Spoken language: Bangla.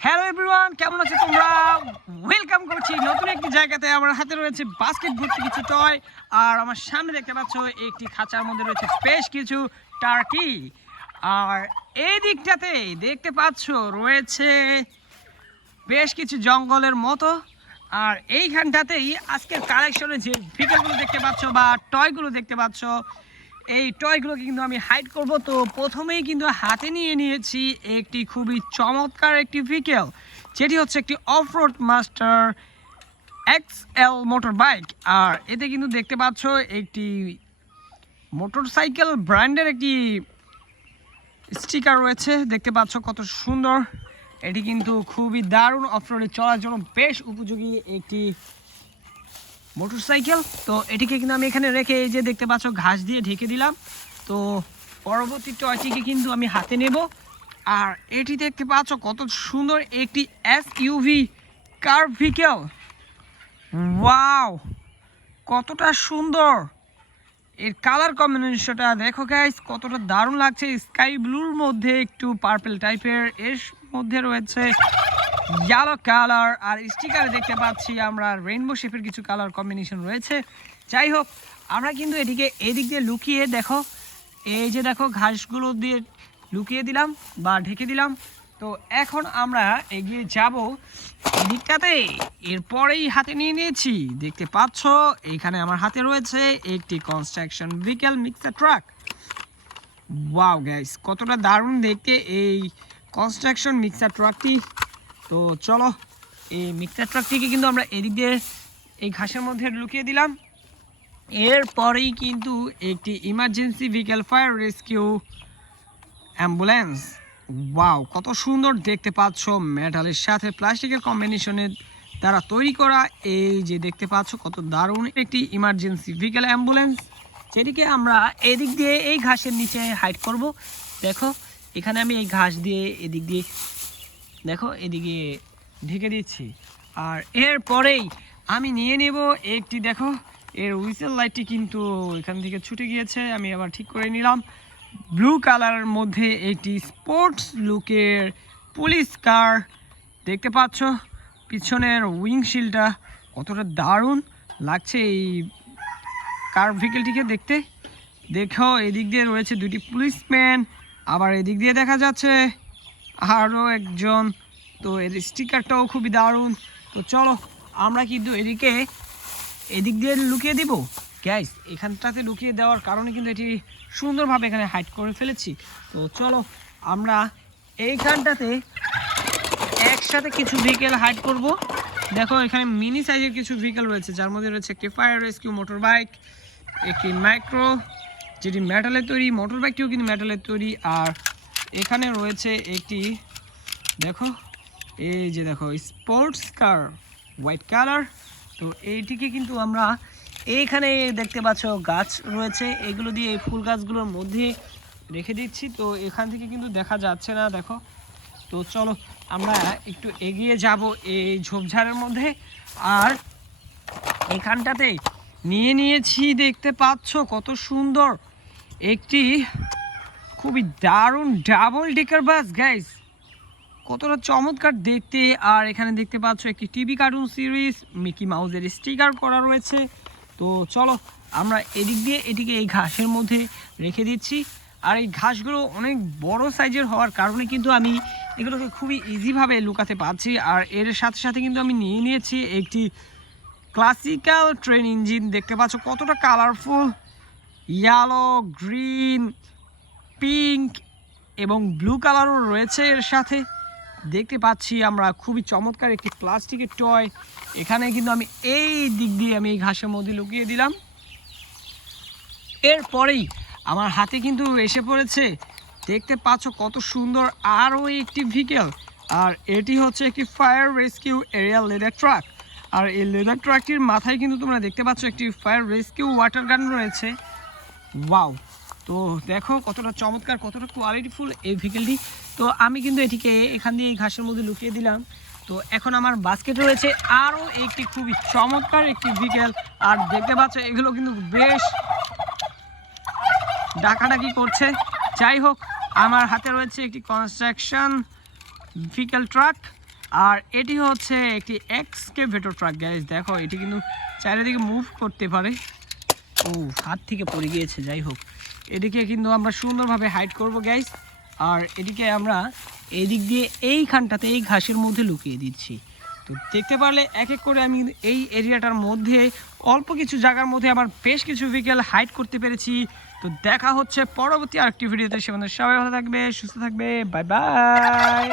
হ্যালো এভরিওয়ান, কেমন আছো তোমরা? ওয়েলকাম করছি নতুন একটি জায়গাতে। আমার হাতে রয়েছে বাস্কেট ভর্তি কিছু টয়, আর আমার সামনে দেখতে পাচ্ছ একটি খাঁচার মধ্যে রয়েছে বেশ কিছু টার্কি। আর এই দিকটাতে দেখতে পাচ্ছ রয়েছে বেশ কিছু জঙ্গলের মতো। আর এইখানটাতেই আজকের কালেকশনে যে ভিডিওগুলো দেখতে পাচ্ছ বা টয়গুলো দেখতে পাচ্ছ, এই টয়গুলোকে কিন্তু আমি হাইড করব। তো প্রথমেই কিন্তু হাতে নিয়ে নিয়েছি একটি খুবই চমৎকার একটি ভেহিকেল, যেটি হচ্ছে একটি off road master XL motor bike. আর এতে কিন্তু দেখতে পাচ্ছ একটি মোটরসাইকেল ব্র্যান্ডের একটি স্টিকার রয়েছে, দেখতে পাচ্ছ কত সুন্দর। এটি কিন্তু খুবই দারুণ, অফরোডে চলার জন্য বেশ উপযোগী একটি মোটরসাইকেল। তো এটিকে কিন্তু আমি এখানে রেখে এই যে দেখতে পাচ্ছ ঘাস দিয়ে ঢেকে দিলাম। তো পরবর্তী টয়টিকে কিন্তু আমি হাতে নেব। আর এটি দেখতে পাচ্ছ কত সুন্দর একটি SUV কার ভেহিকেল। ওয়াও, কতটা সুন্দর! এর কালার কম্বিনেশনটা দেখো গাইস, কতটা দারুণ লাগছে। স্কাই ব্লুর মধ্যে একটু পার্পল টাইপের, এর মধ্যে রয়েছে ইয়েলো কালার, আর স্টিকারে দেখতে পাচ্ছি আমরা রেইনবো শেপের কিছু কালার কম্বিনেশন রয়েছে। যাই হোক, আমরা কিন্তু এদিকে এদিক দিয়ে লুকিয়ে দেখো, এই যে দেখো ঘাসগুলো দিয়ে লুকিয়ে দিলাম বা ঢেকে দিলাম। তো এখন আমরা এগিয়ে যাব এদিকটাতে। এরপরেই হাতে নিয়ে নিয়েছি, দেখতে পাচ্ছ এইখানে আমার হাতে রয়েছে একটি construction vehicle mixer truck. Wow guys, কতটা দারুণ দেখতে এই কনস্ট্রাকশন মিক্সার ট্রাকটি। তো চলো, এই মিক্সার ট্রাকটিকে কিন্তু আমরা এদিক দিয়ে এই ঘাসের মধ্যে লুকিয়ে দিলাম। এরপরেই কিন্তু একটি emergency vehicle fire rescue ambulance. Wow, কত সুন্দর দেখতে পাচ্ছ, মেটালের সাথে প্লাস্টিকের কম্বিনেশনের দ্বারা তৈরি করা। এই যে দেখতে পাচ্ছ কত দারুণ একটি ইমার্জেন্সি ভেহিকেল অ্যাম্বুলেন্স, যেটিকে আমরা এদিক দিয়ে এই ঘাসের নিচে হাইড করব। দেখো এখানে আমি এই ঘাস দিয়ে এদিক দিয়ে দেখো এদিকে ঢেকে দিচ্ছি। আর এরপরেই আমি নিয়ে নেব একটি, দেখো এর হুইসেল লাইটটি কিন্তু এখান থেকে ছুটে গিয়েছে, আমি আবার ঠিক করে নিলাম। ব্লু কালারের মধ্যে একটি স্পোর্টস লুকের পুলিশ কার দেখতে পাচ্ছ, পিছনের উইংশিল্ডটা কতটা দারুণ লাগছে এই কার ভেহিকেলটিকে দেখতে। দেখো এদিক দিয়ে রয়েছে দুটি পুলিশম্যান, আবার এদিক দিয়ে দেখা যাচ্ছে আরও একজন। তো এর স্টিকারটাও খুবই দারুণ। তো চলো, আমরা কিন্তু এদিক দিয়ে লুকিয়ে দিব গ্যাস। এখানটাতে লুকিয়ে দেওয়ার কারণে কিন্তু এটি সুন্দরভাবে এখানে হাইড করে ফেলেছি। তো চলো, আমরা এইখানটাতে একসাথে কিছু ভেহিকেল হাইড করব। দেখো এখানে মিনি সাইজের কিছু ভেহিকেল রয়েছে, যার মধ্যে রয়েছে একটি ফায়ার রেস্কিউ মোটর বাইক, একটি মাইক্রো যেটি মেটালের তৈরি, মোটর বাইকটিও কিন্তু মেটালের তৈরি। আর এখানে রয়েছে একটি, দেখো এই যে দেখো স্পোর্টস কার হোয়াইট কালার। তো এইটিকে কিন্তু আমরা এইখানে দেখতে পাচ্ছ গাছ রয়েছে, এগুলো দিয়ে এই ফুল গাছগুলোর মধ্যে রেখে দিচ্ছি। তো এখান থেকে কিন্তু দেখা যাচ্ছে না, দেখো। তো চলো আমরা একটু এগিয়ে যাব এই ঝোপঝাড়ের মধ্যে। আর এখানটাতে নিয়ে নিয়েছি, দেখতে পাচ্ছ কত সুন্দর একটি খুবই দারুণ ডাবল ডেকার বাস গাইস, কতটা চমৎকার দেখতে। আর এখানে দেখতে পাচ্ছ একটি টিভি কার্টুন সিরিজ মিকি মাউসের স্টিকার করা রয়েছে। তো চলো, আমরা এদিক দিয়ে এটিকে এই ঘাসের মধ্যে রেখে দিচ্ছি। আর এই ঘাসগুলো অনেক বড় সাইজের হওয়ার কারণে কিন্তু আমি এগুলোকে খুবই ইজিভাবে লুকাতে পারছি। আর এর সাথে সাথে কিন্তু আমি নিয়ে নিয়েছি একটি ক্লাসিক্যাল ট্রেন ইঞ্জিন, দেখতে পাচ্ছ কতটা কালারফুল, ইয়েলো, গ্রিন, পিঙ্ক এবং ব্লু কালারও রয়েছে এর সাথে। দেখতে পাচ্ছি আমরা খুবই চমৎকার একটি প্লাস্টিকের টয়। এখানে কিন্তু আমি এই দিক দিয়ে আমি এই ঘাসের মধ্যে লুকিয়ে দিলাম। এরপরেই আমার হাতে কিন্তু এসে পড়েছে, দেখতে পাচ্ছ কত সুন্দর আরও একটি ভেহিকেল। আর এটি হচ্ছে একটি fire rescue aerial ladder truck. আর এই লেদার ট্রাকটির মাথায় কিন্তু তোমরা দেখতে পাচ্ছ একটি ফায়ার রেস্কিউ ওয়াটার গান রয়েছে। ওয়াও, তো দেখো কতটা চমৎকার, কতটা কোয়ালিটিফুল এই ভেহিকেলটি। তো আমি কিন্তু এটিকে এখান দিয়ে এই ঘাসের মধ্যে লুকিয়ে দিলাম। তো এখন আমার বাস্কেট রয়েছে আরও একটি খুবই চমৎকার একটি ভেহিকেল। আর দেখতে পাচ্ছ এগুলো কিন্তু বেশ ডাকাডাকি করছে। যাই হোক, আমার হাতে রয়েছে একটি কনস্ট্রাকশন ভেহিকেল ট্রাক। আর এটি হচ্ছে একটি এক্সকেভেটর ট্রাক গ্যারেজ। দেখো এটি কিন্তু চারিদিকে মুভ করতে পারে। ও হাত থেকে পড়ে গিয়েছে, যাই হোক এদিকে কিন্তু আমরা সুন্দরভাবে হাইড করব গাইস। আর এদিকে আমরা এদিক দিয়ে এইখানটাতে এই ঘাসের মধ্যে লুকিয়ে দিচ্ছি। তো দেখতে পারলে এক এক করে আমি এই এরিয়াটার মধ্যে অল্প কিছু জায়গার মধ্যে আমার বেশ কিছু ভেহিকেল হাইড করতে পেরেছি। তো দেখা হচ্ছে পরবর্তী আরেকটি ভিডিওতে। সে সবাই ভালো থাকবে, সুস্থ থাকবে, বাই বাই।